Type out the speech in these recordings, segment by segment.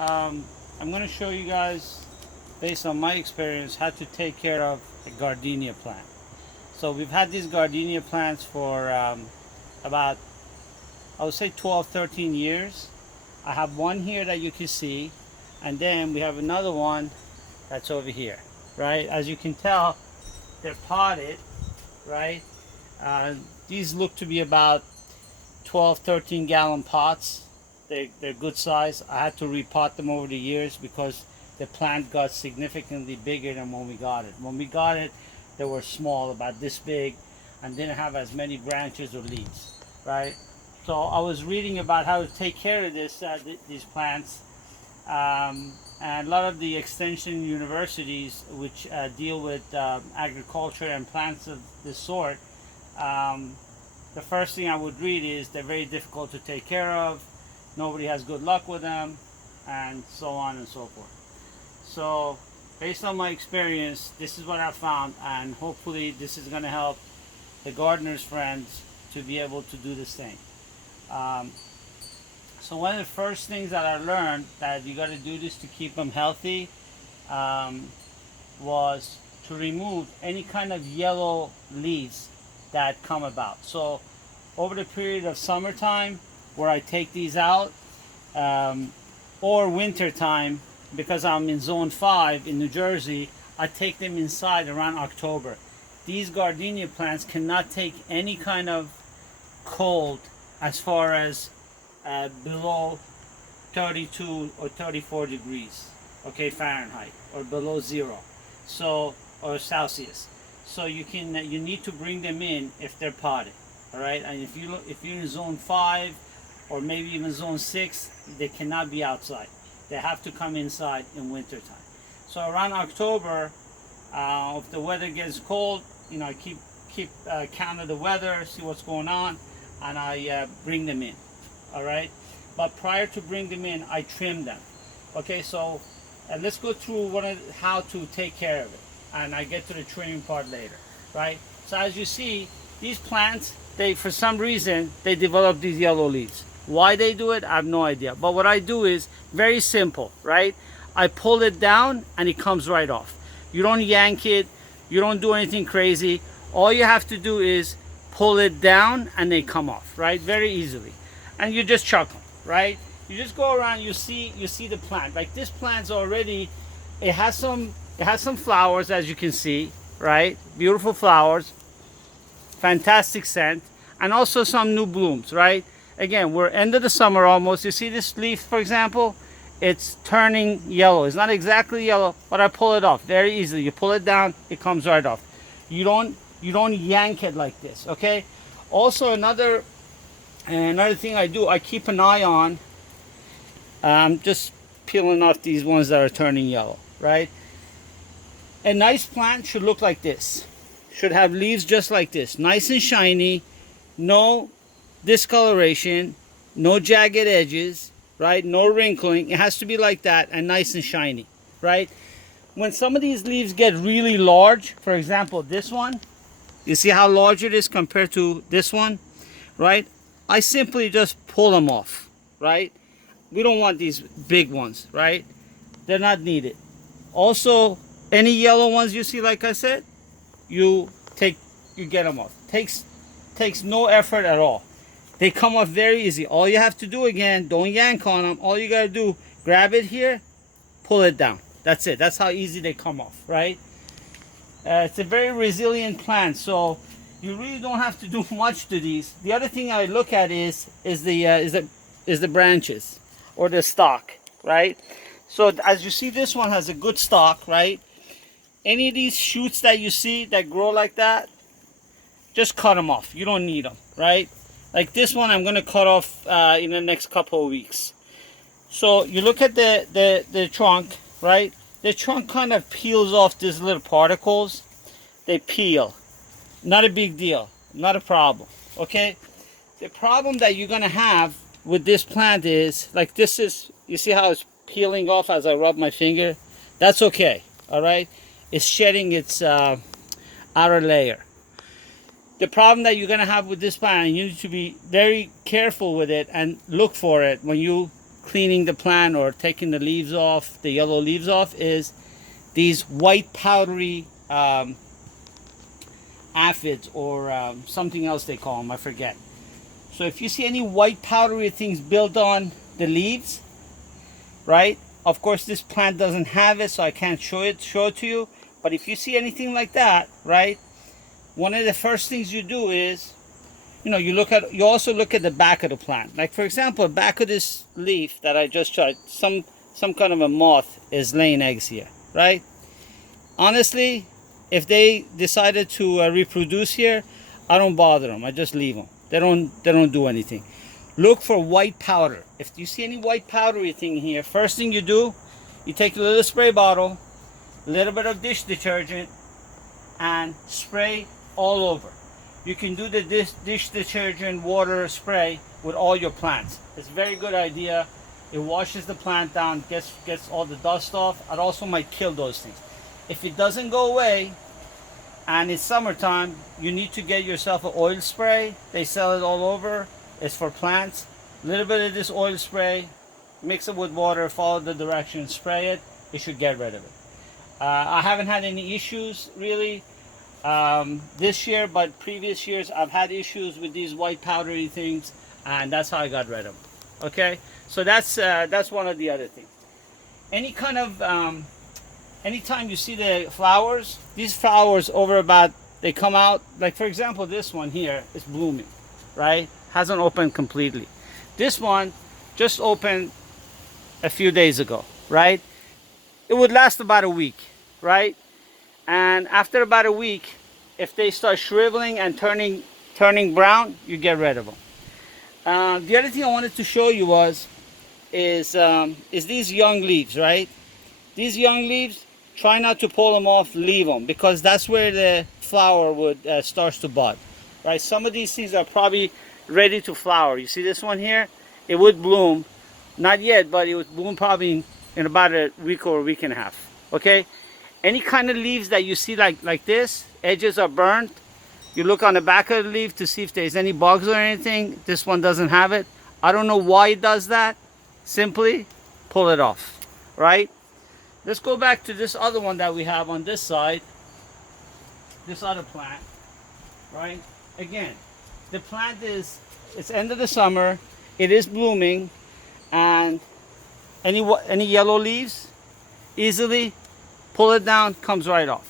I'm going to show you guys, based on my experience, how to take care of a gardenia plant. So we've had these gardenia plants for about, I would say 12, 13 years. I have one here that you can see, and then we have another one that's over here, right? As you can tell, they're potted, right? These look to be about 12, 13 gallon pots. They're good size. I had to repot them over the years because the plant got significantly bigger than when we got it. When we got it, they were small, about this big, and didn't have as many branches or leaves, right? So I was reading about how to take care of these plants, and a lot of the extension universities which deal with agriculture and plants of this sort, the first thing I would read is they're very difficult to take care of, nobody has good luck with them, and so on and so forth. So based on my experience, this is what I found, and hopefully this is going to help the gardener's friends to be able to do this thing. So one of the first things that I learned that you got to do this to keep them healthy was to remove any kind of yellow leaves that come about. So over the period of summertime, where I take these out, or winter time, because I'm in zone 5 in New Jersey, I take them inside around October. These gardenia plants cannot take any kind of cold as far as below 32 or 34 degrees, okay, Fahrenheit, or below 0, so, or Celsius. So you need to bring them in if they're potted, all right? And if you're in zone 5 or maybe even zone 6, they cannot be outside. They have to come inside in winter time. So around October, if the weather gets cold, I keep count of the weather, see what's going on, and I bring them in, all right? But prior to bring them in, I trim them. Okay, so let's go through how to take care of it, and I get to the trimming part later, right? So as you see, these plants, for some reason, they develop these yellow leaves. Why they do it, I have no idea. But what I do is very simple, right? I pull it down and it comes right off. You don't yank it, you don't do anything crazy. All you have to do is pull it down and they come off, right? Very easily. And you just chuck them, right? You just go around, you see the plant. Like this plant's already, it has some flowers, as you can see, right? Beautiful flowers, fantastic scent, and also some new blooms, right? Again, we're end of the summer almost. You see this leaf, for example? It's turning yellow. It's not exactly yellow, but I pull it off very easily. You pull it down, it comes right off. You don't yank it like this, okay? Also, another thing I do, I keep an eye on. I'm just peeling off these ones that are turning yellow, right? A nice plant should look like this. Should have leaves just like this, nice and shiny, no discoloration, no jagged edges, right? No wrinkling. It has to be like that and nice and shiny, right? When some of these leaves get really large, for example, this one, you see how large it is compared to this one, right? I simply just pull them off, right? We don't want these big ones, right? They're not needed. Also, any yellow ones you see, like I said, you get them off. Takes no effort at all. They come off very easy. All you have to do, again, don't yank on them. All you gotta do, grab it here, pull it down. That's it. That's how easy they come off, right? It's a very resilient plant, so you really don't have to do much to these. The other thing I look at is the branches or the stalk, right? So as you see, this one has a good stalk, right? Any of these shoots that you see that grow like that, just cut them off. You don't need them, right? Like this one, I'm going to cut off in the next couple of weeks. So you look at the trunk, right? The trunk kind of peels off these little particles. They peel. Not a big deal. Not a problem. Okay? The problem that you're going to have with this plant is, like this is, you see how it's peeling off as I rub my finger? That's okay. All right? It's shedding its outer layer. The problem that you're going to have with this plant, and you need to be very careful with it and look for it when you cleaning the plant or taking the leaves off, the yellow leaves off, is these white powdery aphids, or something else they call them, I forget. So if you see any white powdery things built on the leaves, right? Of course, this plant doesn't have it, so I can't show it to you. But if you see anything like that, right, one of the first things you do is, you also look at the back of the plant. Like for example, back of this leaf that I just tried, some kind of a moth is laying eggs here, right? Honestly, if they decided to reproduce here, I don't bother them. I just leave them. They don't do anything. Look for white powder. If you see any white powdery thing here, first thing you do, you take a little spray bottle, a little bit of dish detergent, and spray all over. You can do the dish detergent water spray with all your plants. It's a very good idea. It washes the plant down, gets all the dust off. It also might kill those things. If it doesn't go away and it's summertime, you need to get yourself an oil spray. They sell it all over. It's for plants. A little bit of this oil spray, mix it with water, follow the directions, spray it. It should get rid of it. I haven't had any issues really this year, but previous years I've had issues with these white powdery things, and that's how I got rid of them. Okay, so that's one of the other things. Any kind of anytime you see the flowers, these flowers they come out, like for example this one here is blooming, right? Hasn't opened completely. This one just opened a few days ago, right? It would last about a week, right? And after about a week, if they start shriveling and turning brown, you get rid of them. The other thing I wanted to show you is these young leaves, right? These young leaves, try not to pull them off, leave them, because that's where the flower would starts to bud, right? Some of these things are probably ready to flower. You see this one here? It would bloom, not yet, but it would bloom probably in about a week or a week and a half. Okay, any kind of leaves that you see like this, edges are burnt, you look on the back of the leaf to see if there's any bugs or anything. This one doesn't have it. I don't know why it does that. Simply pull it off, right? Let's go back to this other one that we have on this side, this other plant, right? Again, the plant it's end of the summer, it is blooming, and any yellow leaves, easily pull it down, comes right off.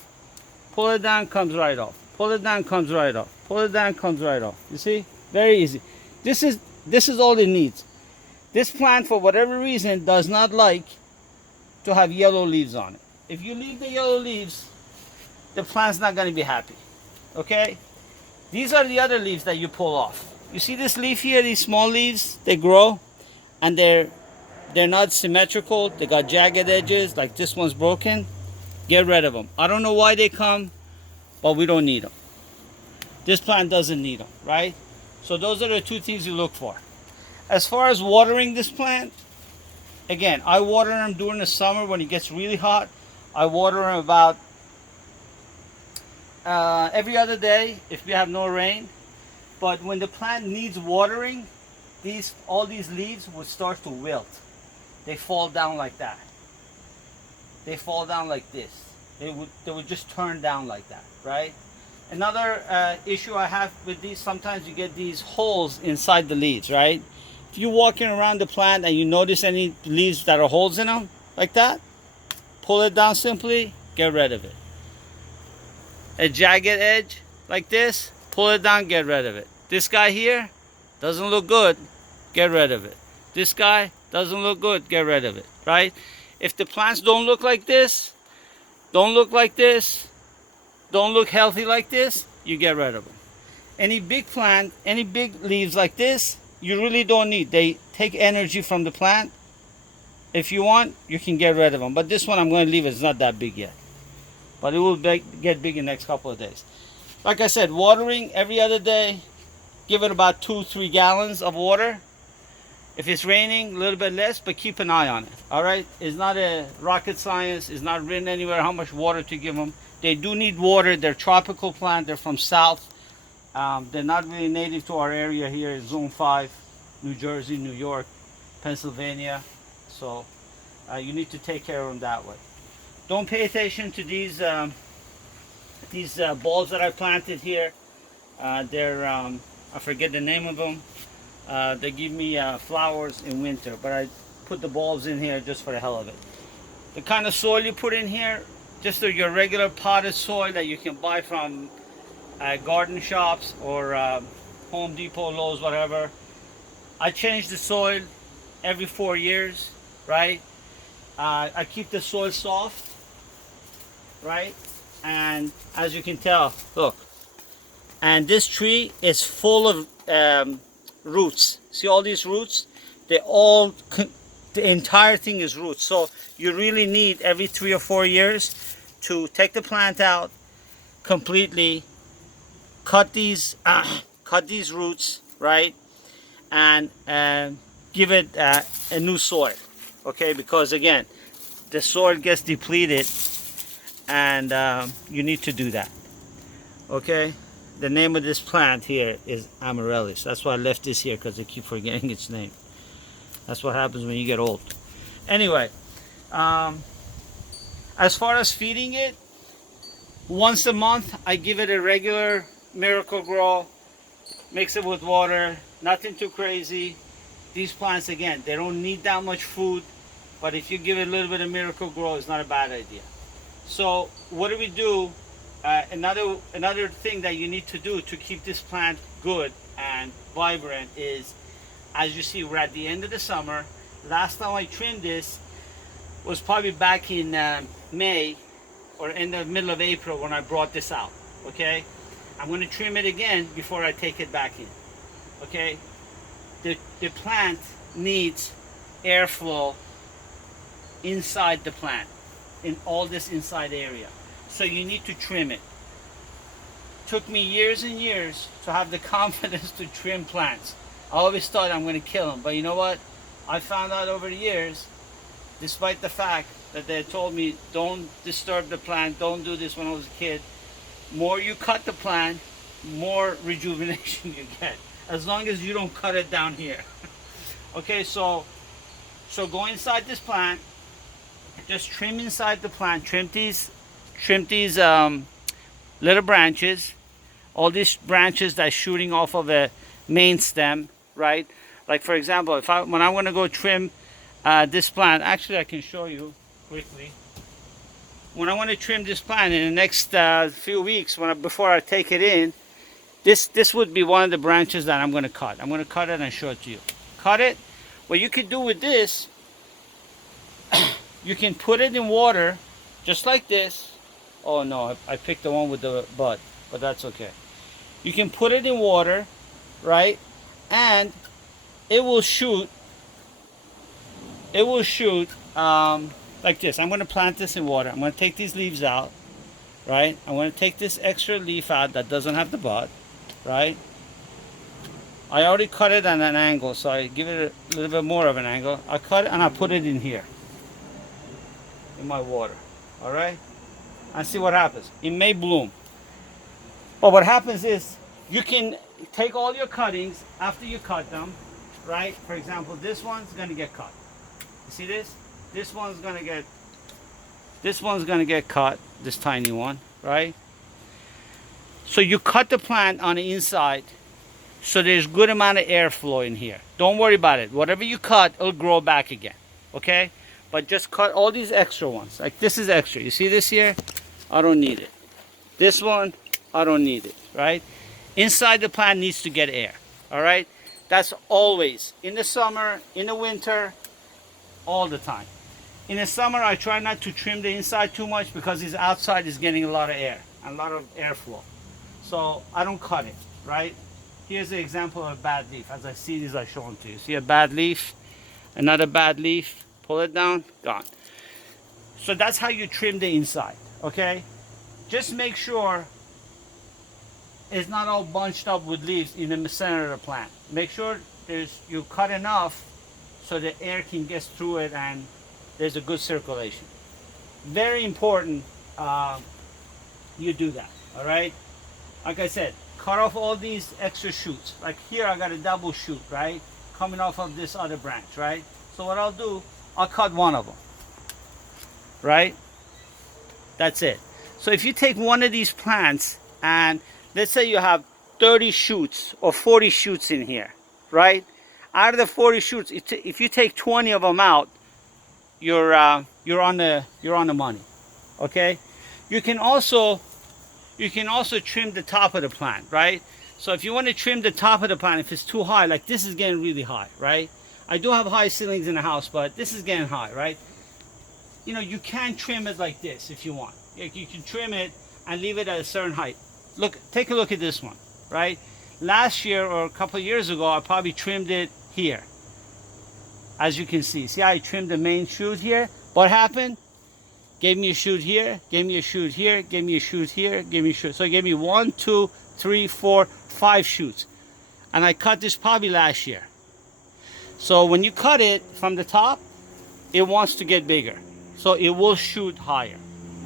Pull it down, comes right off. Pull it down, comes right off. Pull it down, comes right off. You see? Very easy. This is all it needs. This plant, for whatever reason, does not like to have yellow leaves on it. If you leave the yellow leaves, the plant's not going to be happy. Okay? These are the other leaves that you pull off. You see this leaf here, these small leaves, they grow, and they're not symmetrical. They got jagged edges, like this one's broken. Get rid of them. I don't know why they come, but we don't need them. This plant doesn't need them, right? So those are the two things you look for. As far as watering this plant, again, I water them during the summer when it gets really hot. I water them about every other day if we have no rain. But when the plant needs watering, all these leaves would start to wilt. They fall down like that. They fall down like this. They would just turn down like that, right? Another issue I have with these, sometimes you get these holes inside the leaves, right? If you're walking around the plant and you notice any leaves that are holes in them, like that, pull it down simply, get rid of it. A jagged edge like this, pull it down, get rid of it. This guy here doesn't look good, get rid of it. This guy doesn't look good, get rid of it, right? If the plants don't look like this, don't look like this, don't look healthy like this, you get rid of them. Any big plant, any big leaves like this, you really don't need. They take energy from the plant. If you want, you can get rid of them. But this one I'm going to leave. It's not that big yet. But it will get big in the next couple of days. Like I said, watering every other day. Give it about 2-3 gallons of water. If it's raining, a little bit less, but keep an eye on it. All right? It's not a rocket science. It's not written anywhere how much water to give them. They do need water. They're tropical plant. They're from south. They're not really native to our area here in Zone 5, New Jersey, New York. Pennsylvania. So you need to take care of them that way. Don't pay attention to these bulbs that I planted here. They're I forget the name of them. They give me flowers in winter, but I put the bulbs in here just for the hell of it. The kind of soil you put in here, just your regular potted soil that you can buy from garden shops or Home Depot, Lowe's, whatever. I change the soil every 4 years, right? I keep the soil soft, right? And as you can tell, look, and this tree is full of roots. See all these roots? The entire thing is roots. So you really need every 3 or 4 years to take the plant out completely, cut these roots, right, and give it a new soil, okay? Because again, the soil gets depleted, and you need to do that, okay? The name of this plant here is Amaryllis. That's why I left this here, because I keep forgetting its name. That's what happens when you get old. Anyway, as far as feeding it, once a month I give it a regular Miracle Grow, mix it with water, nothing too crazy. These plants, again, they don't need that much food, but if you give it a little bit of Miracle Grow, it's not a bad idea. So what do we do? Another thing that you need to do to keep this plant good and vibrant is, as you see, we're at the end of the summer. Last time I trimmed this was probably back in May or in the middle of April when I brought this out, okay? I'm going to trim it again before I take it back in, okay? The plant needs airflow inside the plant, in all this inside area. So you need to trim it. Took me years and years to have the confidence to trim plants. I always thought I'm going to kill them, but you know what? I found out over the years, despite the fact that they told me don't disturb the plant, don't do this when I was a kid, more you cut the plant, more rejuvenation you get, as long as you don't cut it down here. Okay, so go inside this plant, just trim inside the plant, trim these little branches, all these branches that's shooting off of a main stem, right? Like for example, when I'm going to go trim this plant, actually I can show you quickly. When I want to trim this plant in the next few weeks, before I take it in, this would be one of the branches that I'm going to cut. I'm going to cut it and show it to you. Cut it. What you could do with this, you can put it in water, just like this. Oh no, I picked the one with the bud, but that's okay. You can put it in water, right? And it will shoot like this. I'm going to plant this in water. I'm going to take these leaves out, right? I'm going to take this extra leaf out that doesn't have the bud, right? I already cut it at an angle, so I give it a little bit more of an angle. I cut it and I put it in here, in my water, all right? And see what happens. It may bloom. But what happens is, you can take all your cuttings after you cut them, right? For example, this one's going to get cut. You see this? This one's going to get cut, this tiny one, right? So you cut the plant on the inside so there's good amount of airflow in here. Don't worry about it. Whatever you cut, it'll grow back again, okay? But just cut all these extra ones. Like this is extra. You see this here? I don't need it. This one, I don't need it, right? Inside the plant needs to get air, all right? That's always, in the summer, in the winter, all the time. In the summer, I try not to trim the inside too much because this outside is getting a lot of air, a lot of airflow. So I don't cut it, right? Here's an example of a bad leaf. As I see these, I show them to you. See a bad leaf, another bad leaf, pull it down, gone. So that's how you trim the inside, okay? Just make sure it's not all bunched up with leaves in the center of the plant. Make sure you cut enough so the air can get through it and there's a good circulation. Very important you do that, all right? Like I said, cut off all these extra shoots. Like here I got a double shoot, right? coming off of this other branch, right? So what I'll do, I'll cut one of them, right? That's it. So if you take one of these plants and let's say you have 30 shoots or 40 shoots in here, right? Out of the 40 shoots, if you take 20 of them out, you're on the money. Okay? You can also trim the top of the plant, right? So if you want to trim the top of the plant, if it's too high, like this is getting really high, right? I do have high ceilings in the house, but this is getting high, right? You know, you can trim it like this if you want. You can trim it and leave it at a certain height. Look, take a look at this one, right? Last year or a couple of years ago, I probably trimmed it here. As you can see how I trimmed the main shoot here? What happened? Gave me a shoot here, gave me a shoot here, gave me a shoot here, gave me a shoot. So it gave me 1, 2, 3, 4, 5 shoots. And I cut this probably last year. So when you cut it from the top, it wants to get bigger. So it will shoot higher,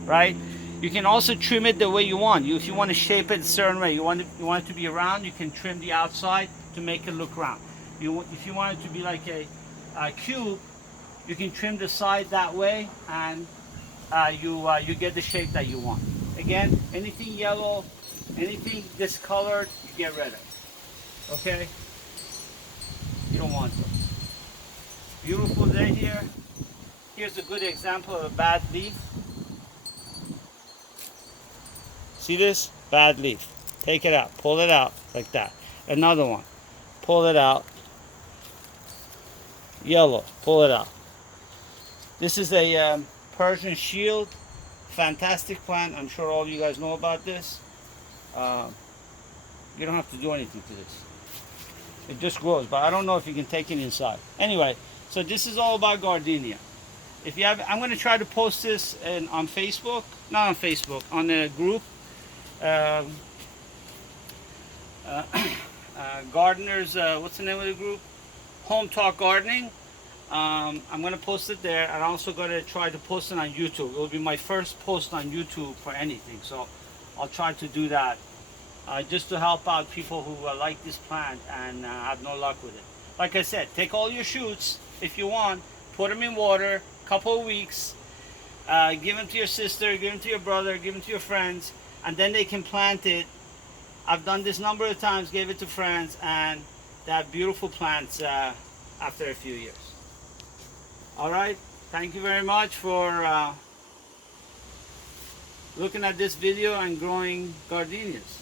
right? You can also trim it the way you want. If you want to shape it a certain way, you want it to be round, you can trim the outside to make it look round. If you want it to be like a cube, you can trim the side that way, and you get the shape that you want. Again, anything yellow, anything discolored, you get rid of. Okay? You don't want those. Beautiful day here. Here's a good example of a bad leaf. See this? Bad leaf. Take it out. Pull it out like that. Another one. Pull it out. Yellow. Pull it out. This is a Persian shield. Fantastic plant. I'm sure all of you guys know about this. You don't have to do anything to this. It just grows, but I don't know if you can take it inside. Anyway, so this is all about gardenia. If you have, I'm going to try to post this on Facebook, not on Facebook, on a group, gardeners. What's the name of the group? Home Talk Gardening. I'm going to post it there, and I'm also going to try to post it on YouTube. It will be my first post on YouTube for anything, so I'll try to do that just to help out people who like this plant and have no luck with it. Like I said, take all your shoots if you want, put them in water, couple of weeks, give them to your sister, give them to your brother, give them to your friends, and then they can plant it. I've done this number of times, gave it to friends, and they have beautiful plants after a few years. All right, thank you very much for looking at this video and growing gardenias.